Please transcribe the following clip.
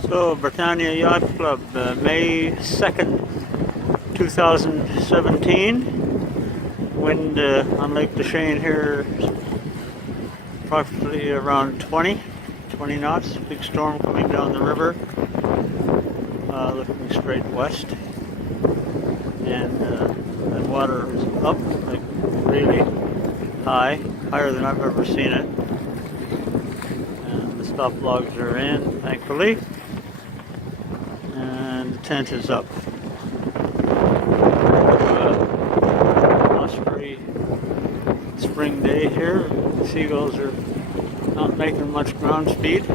So, Britannia Yacht Club, May 2nd, 2017. Wind on Lake Duchesne here is approximately around 20 knots. Big storm coming down the river, looking straight west. And the water is up, like really high, higher than I've ever seen it. And the stop logs are in, thankfully. And the tent is up. Osprey spring day here. The seagulls are not making much ground speed.